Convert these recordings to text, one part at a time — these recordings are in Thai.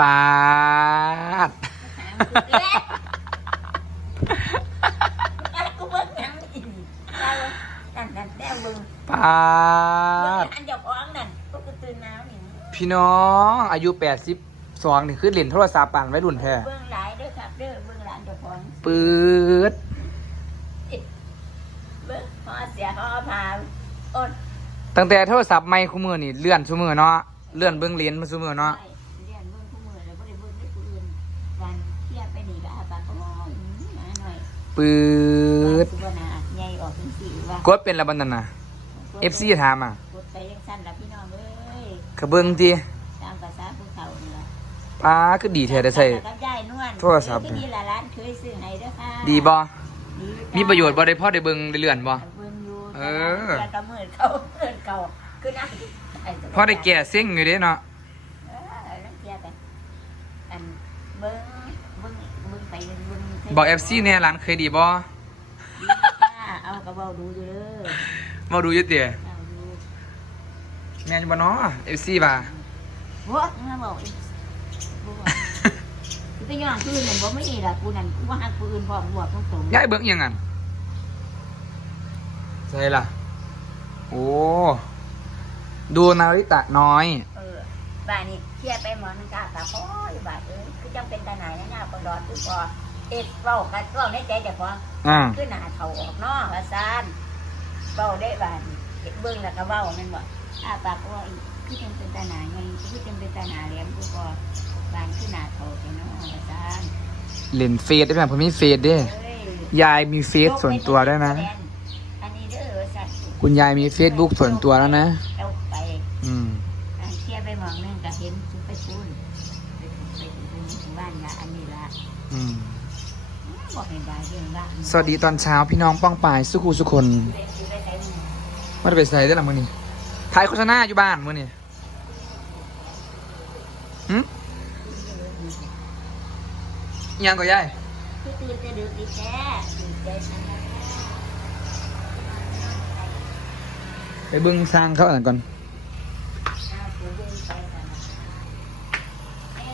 ปาดกูเบิ่งหยังอีกนั่นนั่นแต้วเบิ่งปาเบิ่งดอันเจ้าของนั่นก็คือตื่นน้ำนี่พี่น้องอายุ82นี่คือเล่นโทรศัพท์ปานไว้รุ่นแท้เบิ่งหลายเด้อครับเด้อเบิ่งหลานเจ้าของปืดเบิ่งพอเสียพอพาอดตั้งแต่โทรศัพท์ใหม่คู่มือนี่เลื่อนซุมือเนาะเลื่อนเบิ่งเหรียญมาซุมือเนาะ ปืดสุวรรณาใหญ่ออกจังซี่ว่ากดเป็นละบันนั่นน่ะ FC ถามอะกดไปจังซั่นล่ะพี่น้องเอ้ยกระเบิ่งติตามภาษาผู้เฒ่านี่ล่ะป้าคือดีแท้ได้ใส่ กับยายนวลโทรศัพท์ที่นี่ละร้านเคยซื้อให้เด้อค่ะดีบ่ดีมีประโยชน์บ่ได้พอได้เบิ่งได้เลื่อนบ่ เบิ่งอยู่เออ แต่ก็มืดเขาเมืดเขาคือนั่งพอได้แก่เซ็งอยู่เด้เนาะเออแล้วแก่ไปอันเบิ่งเบิ่งเบิ่งไปเบิ่ง บอก FC แน่ร้านเคยดีบ่ดีค่ะเอากระเป๋าดูอยู่เด้อมาดูอยู่ติเอาดูแม่นอยู่บ่เนาะ FC บ่า โว้มาบอกอีกบ่ว่าคือไปย่างคืนนั่นบ่ไม่อีล่ะกูนั่นกูว่าหักกูอื่นพร้อมบวกตรงๆย้ายเบิ่งอิหยังงั้นใช่ล่ะ โอ้ ดูนาริตะน้อย เออบ้านนี้เคลียร์ไปหมอนึงกาตาพ่อยบาดเอ้ยคือจังเป็นตาไหนนะหน้าปดอดคือพอ เอ็ดเว้ากันเว้าในใจเจ้าของอ่าคือหน้าเฒ่าออกเนาะว่าซ่านเว้าได้บาดนี้เฮ็ดเบิ่งแล้วก็เว้าแม่นบ่อ้าปากก็เว่าอีกคือจังเป็นตาหนาไงคือจังเป็นตาหนาแหลมคือพอบานคือหน้าเฒ่าแท้เนาะว่าซ่านเล่นเฟซได้ไหมผมมีเฟซเด้เอ้ยยายมีเฟซส่วนตัวด้วยนะ อันนี้เด้อว่าซั่นคุณยายมีเฟซบุ๊กส่วนตัวแล้วนะ เอาไป อืม อันเคลียร์ไปหมองนึงก็เห็นสุไปพูนไปไปถึงบ้านละอันนี้ละอืม สวัสดีตอนเช้าพี่น้องป้องปายสุขุสุคนมาไปใส่ได้หรอมือนี่ถ่ายโฆษณาอยู่บ้านมือนี่หึยังก็ยายคือตื่นจะดึกดีแท้ตื่นใจฉันนะไปบิ้งสร้างเขาอ่านก่อน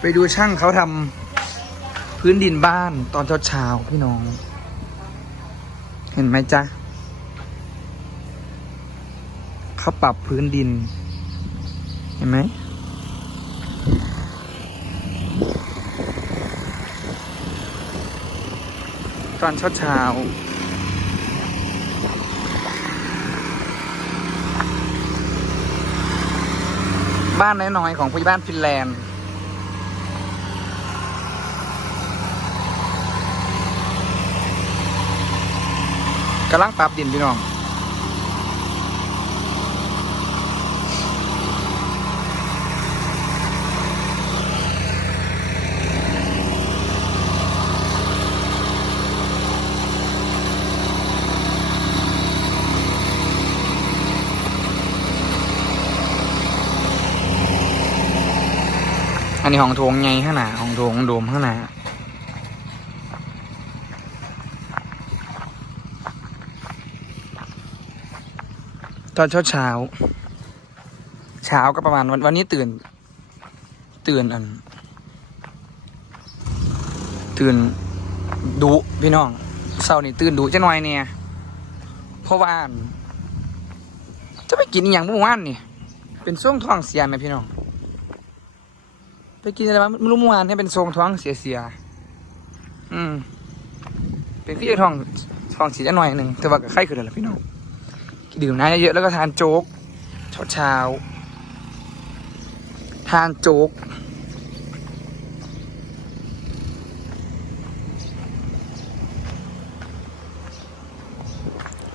ไปดูช่างเขาทำ พื้นดินบ้านตอนเช้าๆพี่น้อง เห็นไหมจ๊ะเขาปรับพื้นดิน เห็นไหมตอนเช้าๆบ้านน้อยๆของผู้ใหญ่บ้านฟินแลนด์ กำลังปรับดินพี่น้องอันนี้ห้องโถงไงข้างหน้าห้องโถงโดมข้างหน้า ตอนเช้าเช้า เช้าก็ประมาณวันวันนี้ตื่น ตื่นอัน ตื่นดุพี่น้องเช้านี่ตื่นดุจะหน่อยเนี่ยเพราะว่าจะไปกินอย่างเมื่อวานนี่เป็นช่วงท้องเสียไหมพี่น้อง ไปกินอะไรมาไม่รู้เมื่อวานเนี่ยเป็นทรงท้องเสียเสียๆอืมเป็นพี่ท้องท้องเสียจะหน่อยหนึ่งแต่ว่าก็ไข้ขึ้นแล้วพี่น้อง ดื่มน้ำเยอะๆแล้วก็ทานโจ๊กเช้าเช้าๆทานโจ๊ก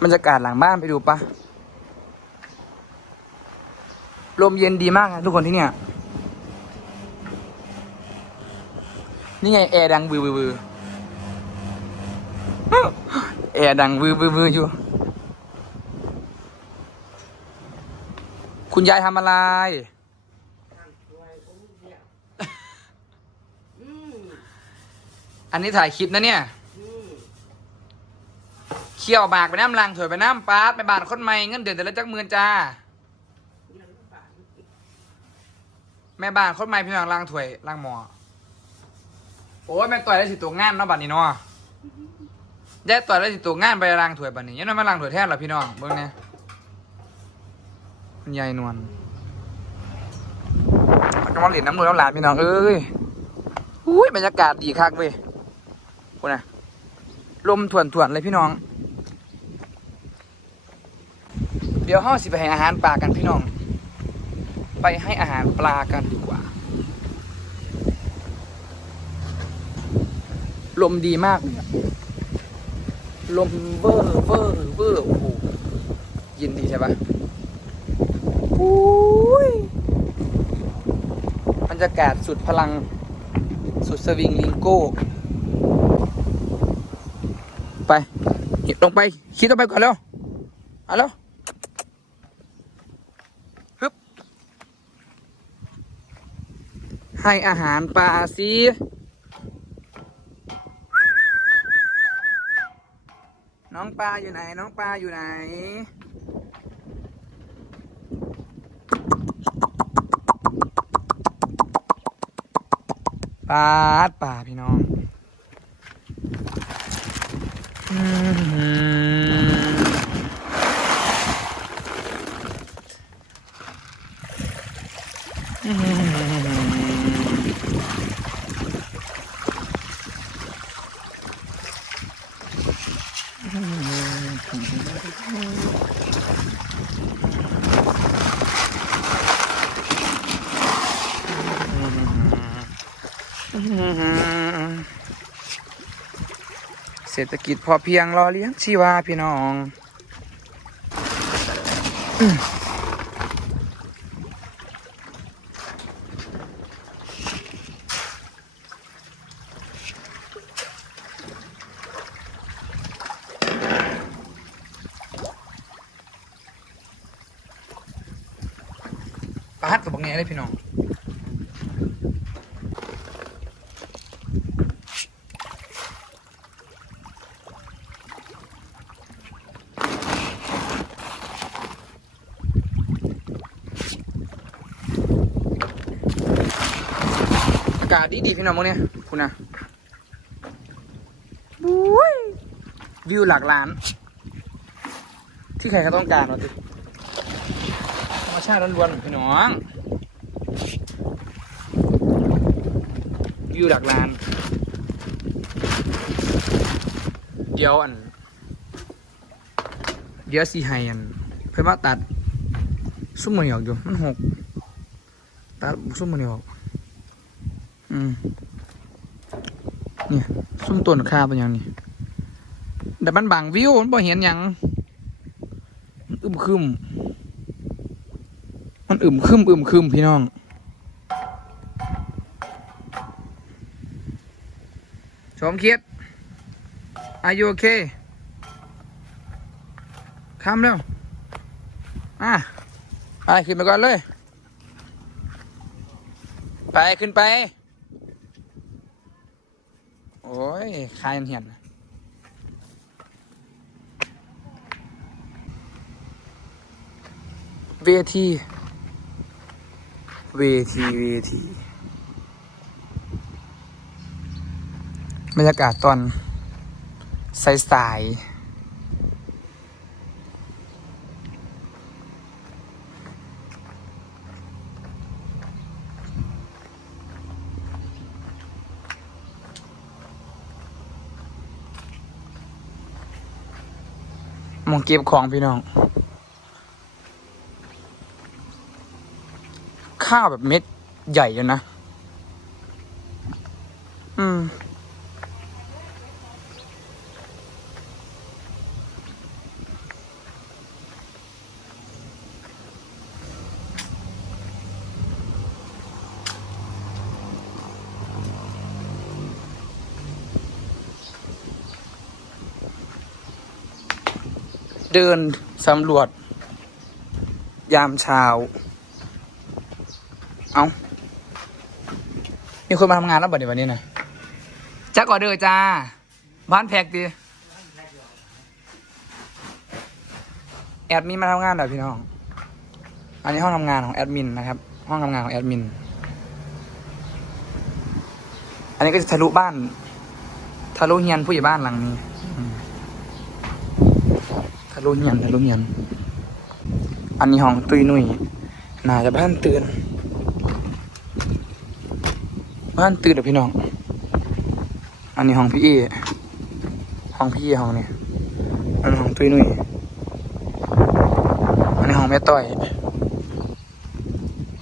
บรรยากาศหลังบ้านไปดูปะลมเย็นดีมากนะทุกคนที่เนี่ย นี่ไงแอร์ดังวือวือวือแอร์ดังวือวือวืออยู่ คุณยายทำอะไร อันนี้ถ่ายคลิปนะเนี่ย เขี่ยวหมากไปน้ำลังถอยไปน้ำปาดไปบานคนใหม่เงินเดือนแต่ละจักหมื่นจ้า แม่บ้านคนใหม่พี่น้องล้างถ้วยล้างหม้อโอ้ยแม่ต่อยได้สิตัวงานเนาะบัดนี้เนาะยายต่อยได้สิตัวงานไปล้างถ้วยบัดนี้ยังน้อยมาล้างถ้วยแทนเหรอพี่น้องเบิ่งเนี่ย คุณยายนวลมันก็มาเหรียญน้ำนวลน้ำหลานพี่น้องเอ้ยอุ้ยบรรยากาศดีคักเว้ยคุณน่ะลมถ่วนๆเลยพี่น้อง เดี๋ยวห้าสิไปให้อาหารปลากันพี่น้อง ไปให้อาหารปลากันดีกว่า ลมดีมากเลยลมเวอร์เวอร์เวอร์โอ้โหยินดีใช่ปะ อ้ยบรรยากาศสุดพลังสุดสวิงลิงโก้ ไปลงไปคิดต่อไปก่อนเร็วเอาแล้วฮึบให้อาหารปลาสิน้องปลาอยู่ไหน น้องปลาอยู่ไหน ปาดป่าพี่น้อง อืม รษฐกิจพอเพียงรอเลี้ยงชีวาพี่น้องปาดตัวบังแง่เลยพี่น้องาศดีดีๆพี่น้องวกเนี้ยคุณนะบุ้ยวิวหลักล้าน ที่ใครเขาต้องการวะติธรรมชาติล้วนๆพี่น้อง วิวหลักล้าน เดี๋ยวอัน เดี๋ยวสีไฮอัน เพื่อมาตัด ซุ้มมันออกอยู่ มันหกตัดซุ้มมันออก อืมเนี่ยซุ่มต้นข้าวเป็นยังนี่แต่มันบังวิวมันบ่เห็นหยังอึมครึม มันอึมครึมอึมครึมพี่น้องชมคิด Are you okay ข้ามเร็ว อะ ไป ขึ้นไปก่อนเลย ไป ขึ้นไป โอ้ยคายเหียนเวที เวที เวที บรรยากาศตอนสายสายๆ มองเก็บของพี่น้อง ข้าวแบบเม็ดใหญ่อยู่นะ เดินสำรวจ ยามเช้า เอามีคนมาทำงานแล้วบ่เดี๋ยวันนี้นะจักออเดอจ้า บ้านแพกดีแอดมินมาทำงานเหรอพี่น้อง อันนี้ห้องทำงานของแอดมินนะครับ ห้องทำงานของแอดมิน อันนี้ก็จะทะลุบ้าน ทะลุเฮียนผู้ใหญ่บ้านหลังนี้ ลุเฮียนทะลุเฮียน อันนี้ห้องตุยนุ่ยน่าจะบ้านตื่น บ้านตื่นเดี๋ยวพี่น้อง อันนี้ห้องพี่เอห้องพี่เอห้องนี้อันนี้ห้องตุยนุ่ยอันนี้ห้องแม่ต้อย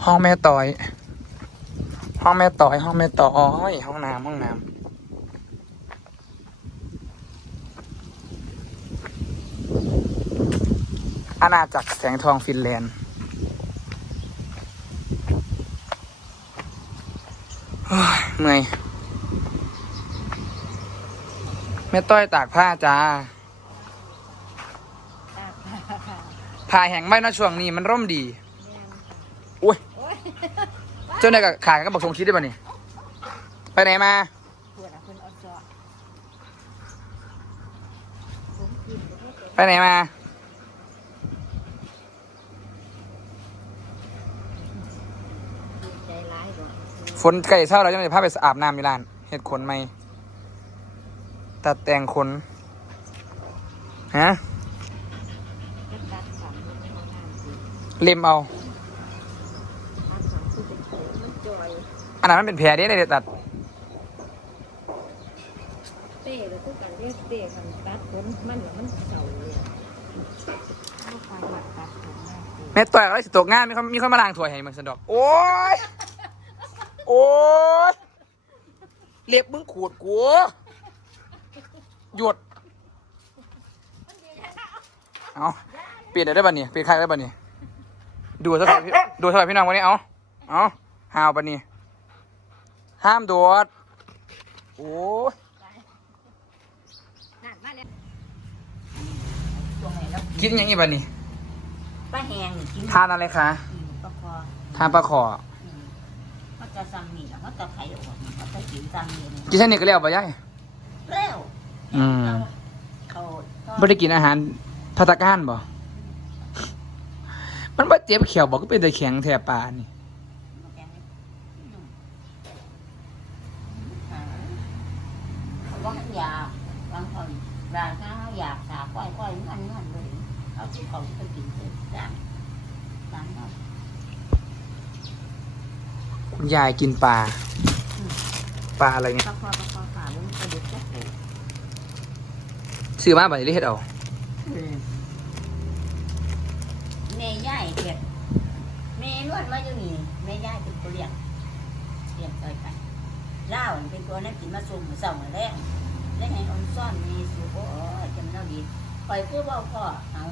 ห้องแม่ต้อย ห้องแม่ต้อย ห้องแม่ต้อยห้องน้ำห้องน้ำ อาณาจักรแสงทองฟินแลนด์เฮ้ยเมื่อยแม่ต้อยตากผ้าจ้า ผ้าแห้งไว้เนาะช่วงนี้มันร่มดี อุ้ยโอ้ยเจ้าเนี่ยกับขายก็บอกชงคิดได้ป่ะนี่ ไปไหนมาปวดอะคุณเอาจอผมกินไม่เป็นไปไหนมา ใจร้ายบ่ ฝนไก่เศร้าแล้วยังจะพาไปอาบน้ำมีร้านเห็ดขนไหมตัดแต่งขนฮะเล็มเอาอันนั้นมันเป็นแผลเด้ได้ตัดเป้แล้วก็กันเรียกเป้กันตัดขนมันแล้วมันเสาเลยอะลูกความหมักตัดแม่ต่อยอะไรสิตกงานมีคนมีคนมาล้างถ้วยให้มึงสันดอกโอ้ย โอ้ยเล็บมึงขูดกูหยุดเอาเปลี่ยนได้ป่ะเนี่ยเปลี่ยนใครได้ป่ะเนี่ยดูเท่าไหร่พี่ดูเท่าไหร่พี่น้องวันนี้เอาเอาห้าวป่ะเนี่ยห้ามโดดโอ้ยนั่นมาแล้วตรงไหนแล้วกินยังไงป่ะนี่ป้าแหงนี่กินทานอะไรคะอืมปลาคอทานปลาขอ อืมมันจะสั่งนี่แล้วมันจะไข่ออกมันจะกินสั่งนี่นี่กินเส้นนี้ก็แล้วป่ะยายเร็วอืม เขาไม่ได้กินอาหารพัตตาการบ่ มันบ่เจ็บเขียวบอกก็เป็นแต่แข็งแถบปลานี่ เขาว่ามันอยากบางคนร้านข้าวอยากสาก้อยก้อยมันมันเลยเอาที่เขาไปกินเลยจ้างจ้างเนาะ คุณยายกินปลา ปลาอะไรเนี่ยปลาคอปลาคอขามันกระดูกจะโผล่ซื้อมาบ่ได้เฮ็ดเอาแม่ย่ายเก็บแม่นวดมาอยู่นี่แม่ย่ายเป็นตัวเลี้ยงเลี้ยงต่อยกันเล่าเป็นตัวนั้นกินมาซุ่มมาเศร้ามาแรงแล้วให้อมซ่อนมีสูโอ้จำเนาดีปล่อยคือเว่าพ่อเอา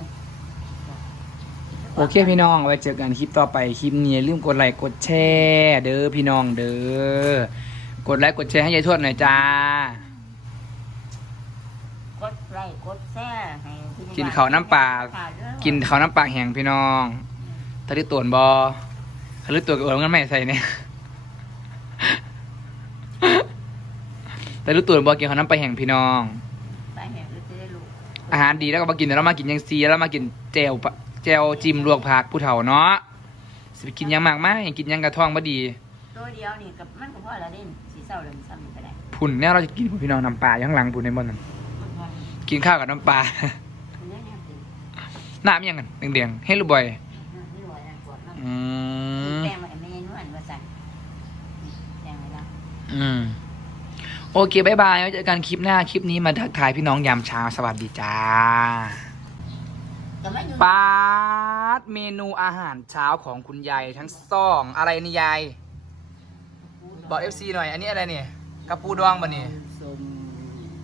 โอเคพี่น้องไว้เจอกันคลิปต่อไปคลิปนี้อย่าลืมกดไลค์กดแชร์เด้อพี่น้องเด้อกดไลค์กดแชร์ให้ยายทวดหน่อยจ้ากดไลค์กดแชร์ให้พี่กินข้าวน้ำปลากินข้าวน้ำปลาแห้งพี่น้องทะเลตวนบอทะเลตวนกับเอิญกันไม่ใส่เนี่ยทะเลตวนบอกินข้าวน้ำปลาแห้งพี่น้องไปแห่งหรือจะได้รู้อาหารดีแล้วก็มากินแต่เรามากินยังซีแล้วมากินแจวปะ แจวจิ้มลวกผักผู้เฒ่าเนาะสิไปกินหยังมากมายกินหยังกระท้องบ่ดี ตัวเดียวนี่กับมันก็พอละเด่นสีเศร้าเลยซ้ำนี่ก็ได้พุ่นเนี่ยเราจะกินพี่น้องน้ำปลาอยู่ข้างหลังพุ่นในบนนั้นมันพอกินข้าวกับน้ำปลา มันเนี่ยเนี่ยเป็นน้ำยังกันแดงๆให้ลูกบอยไม่รวยนะปวดมากอืมแป้งมันไม่นวลว่าสั่นแป้งไว้แล้วอืมโอเคบายบายไว้เจอกันคลิปหน้าคลิปนี้มาทักทายพี่น้องยามเช้าสวัสดีจ้าก็ไม่อยู่ ปาดเมนูอาหารเช้าของคุณยายทั้งสองอะไรนี่ยาย บอกเอฟซีหน่อย อันนี้อะไรเนี่ยกระปูดองบะนี่สม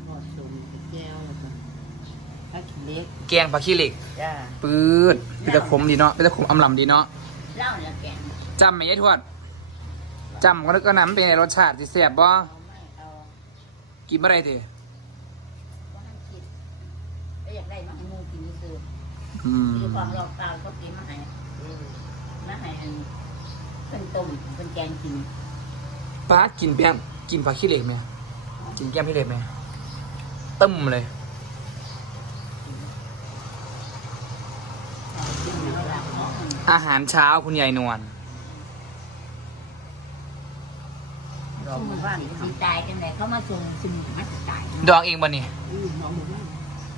ทอดสมแก้วแล้วก็ผักเล็กแกงผักขี้เหล็กจ้าปื๊ดเป็นตะขมดีเนาะเป็นตะขมอำลำดีเนาะเหล้าเนี่ยแกงจำไหมยายทวดจำก็นึกก็น้ำเป็นไงรสชาติสิแซ่บบ่เอาไม่เอากินเมื่อไรติก็ให้คิดก็อยากได้มาให้หมูกินนี่คือ อืมคือความรอบกลางก็กินมาให้มาให้อันเป็นต้มเป็นแกงกินป้าดกินแป้งกินผักขี้เหล็กไหมกินแก้มขี้เหล็กไหมตึ้มเลยกินเวลาเนาะอาหารเช้าคุณยายนวลรอมันบ้านนี่สิตายจังไดเขามาส่งสิมันสิตายดองเองบ่นี่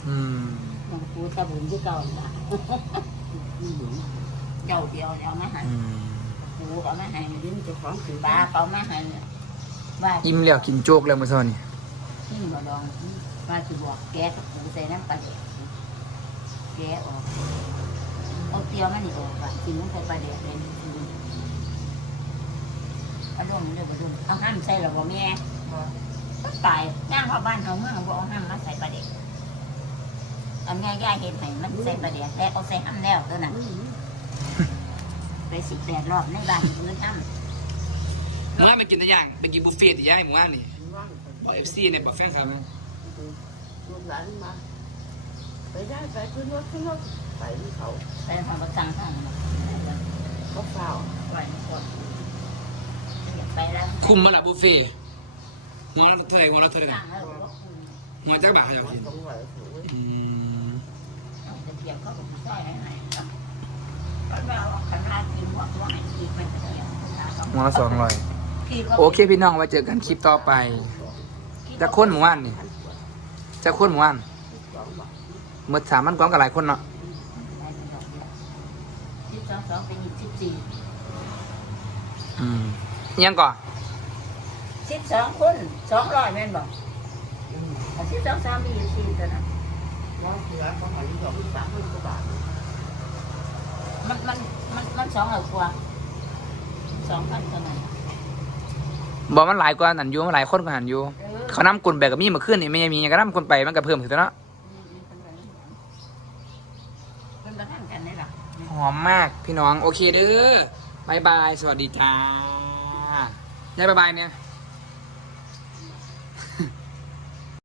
อืม มองหมู่บ้านอืมมันกูตะบุญที่เก่าล่ะอืมเจ้าเดียวเอามาให้อืมกูเอามาให้ยิ้มเจ้าของถือปลาบ้านเขามาให้ว่าอิ่มแล้วกินโจ๊กแล้วมื้อเช้านี่ที่บ่ดองว่าสิบอกแกกับกูใส่น้ำปลาเด็กแกออกเอาเตียวมันนี่ออกก่อนกินมันใส่ปลาเด็กเลยเอาดมเลยบ่ดมเอาห้ามใส่หรอบ่แม่ก็ตายย่างเข้าบ้านเขาเมื่อเขาบอกเอาห้ามมาใส่ปลาเด็ก เอาแม่ย่าเห็นให้มันใส่ปลาเด็กแต่เอาใส่ห้ามแล้วตัวนั้นอืมไปสิบแปดรอบในบ้านพื้นห้ามเมื่อมันกินแต่ย่างไปกินบุฟเฟ่ต์ที่ย่างหมู่บ้านนี่ว่างบอก FC เนี่ยบอกแฟนคลับนะลูกหลานมาไปได้ไปขึ้นรถขึ้นรถไปที่เขาไปทำประจังห้องเขาเฝ้าปล่อยก่อนอยากไปแล้วคุมบ่ล่ะบุฟเฟ่ต์หัวละเท่าไหร่หัวละเท่าไหร่จ้านะงแล้วก็คุมหัวจักบาทอยากกินตรงไหนถูกอืม เดียบเข้ากับผู้ชายไหนก็เราขันลากินว่าว่าให้กินมันเกียบหัวละ200โอเคพี่น้องไว้เจอกันคลิปต่อไป จะค้นหมู่บ้านนี่จะค้นหมู่บ้านเมื่อสามมันกว้างกับหลายคนเนาะอืมยังก่อนสิบสองคนสองร้อยแม่นบอกสิบสองสามมีสี่ตัวนั้ นว่าเสือเขาหายดอกสามพันกว่าบาทมันมันมันมันสองร้อยกว่าสองพันตัวนั้นบอกมันหลายกว่านันอยู่มันหลายคนกว่านันอยู่เออเขานำกลนไปกับมีมาขึ้นนี่ไม่มีก็นำกลนไปมันก็เพิ่มขึ้นตัวเนาะเป็นประธานกันได้หรอหอมมากพี่น้อง โอเคเด้อบายบาย สวัสดีจ้ายายบายบายเนี่ย